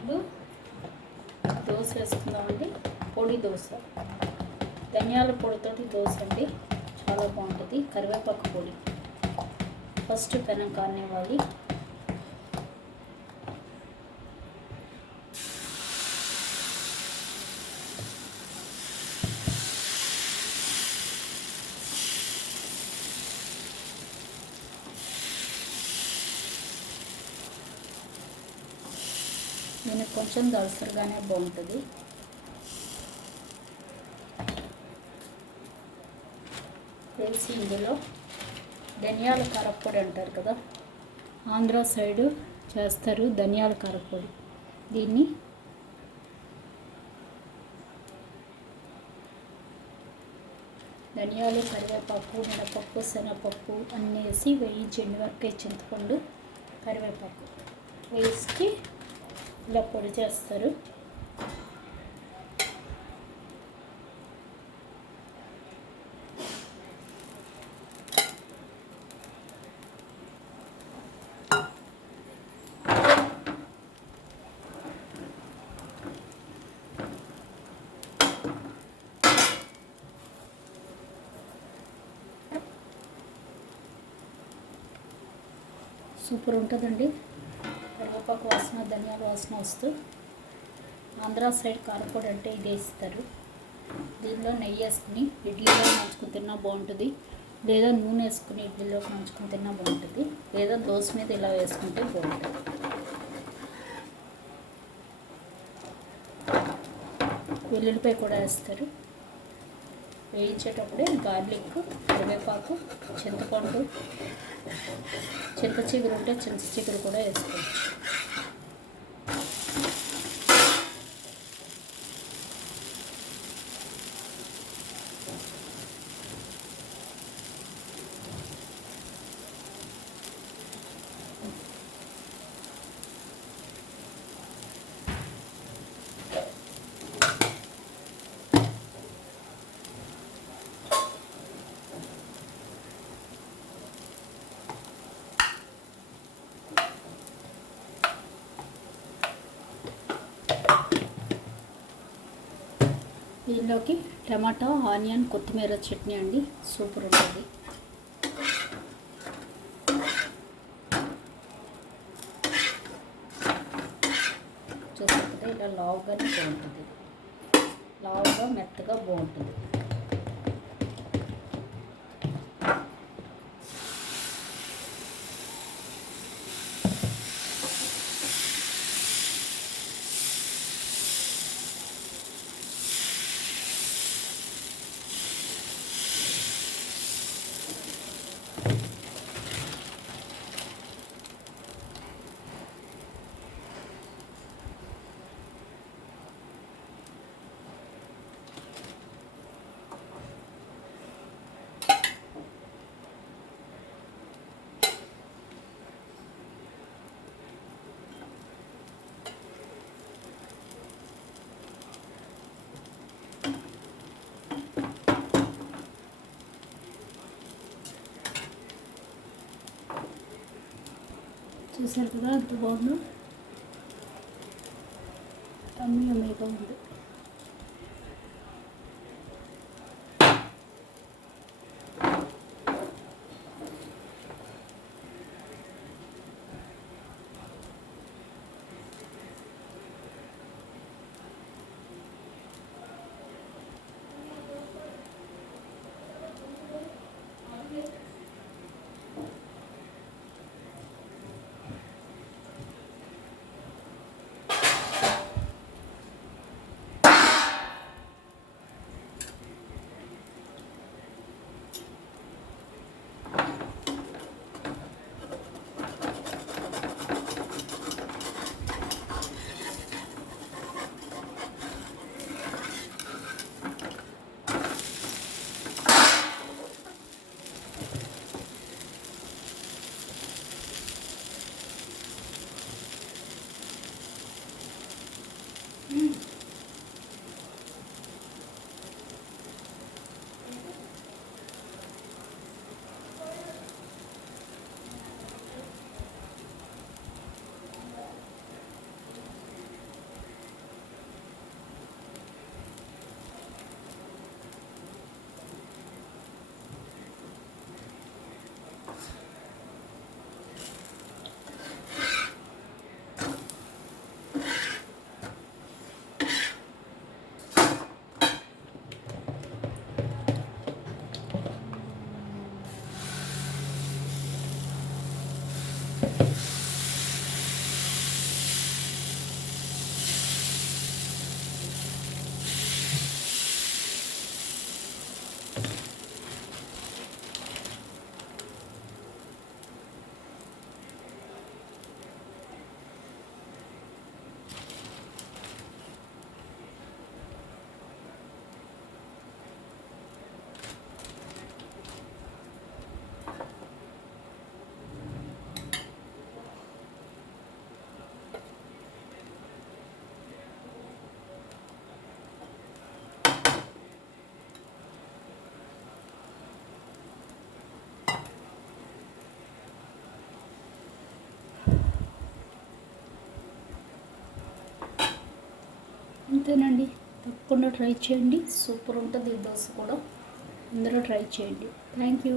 ఇప్పుడు దోశ వేసుకుందామండి. పొడి దోశ, ధనియాల పొడితోటి దోశ అండి, చాలా బాగుంటుంది. కరివేపాకు పొడి ఫస్ట్ పెనం కానివ్వాలి. దీనికి కొంచెం దళసరిగానే బాగుంటుంది. వేసి ఇందులో ధనియాల కారపొడి అంటారు కదా, ఆంధ్ర సైడు చేస్తారు ధనియాల కారపొడి. దీన్ని ధనియాలు, కరివేపాకు, మినపప్పు, శనగపప్పు అన్నీ వేసి వేయించండి. వరకే చింతపండు, కరివేపాకు వేసి ఇలా పొడి చేస్తారు. సూపర్ ఉంటుందండి. కరివేపాకు వాసన, ధనియాల వాసన వస్తూ. ఆంధ్ర సైడ్ కారపొడి అంటే ఇదే ఇస్తారు. దీనిలో నెయ్యి వేసుకుని ఇడ్లీలో నంచుకుని తిన్నా బాగుంటుంది, లేదా నూనె వేసుకుని ఇడ్లీలో నంచుకుని తిన్నా బాగుంటుంది, లేదా దోశ మీద ఇలా వేసుకుంటే బాగుంటుంది. వెల్లుల్లిపాయ కూడా వేస్తారు. వేయించేటప్పుడే గార్లిక్, కరివేపాకు, చింతపండు, చింత చిగురు ఉంటే చింత చిగురు కూడా వేసుకోవచ్చు. దీనిలోకి టమాటా, ఆనియన్, కొత్తిమీర చట్నీ అండి, సూపర్ ఉంటుంది. చూస్తే ఇలా లావుగానే బాగుంటుంది, లావుగా మెత్తగా బాగుంటుంది. చూసారు కదా ఎంత బాగుందో, అమ్మీగా ఉంది. అంతేనండి, తప్పకుండా ట్రై చేయండి. సూపర్ ఉంటుంది ఈ దోశ కూడా. అందరూ ట్రై చేయండి. Thank you.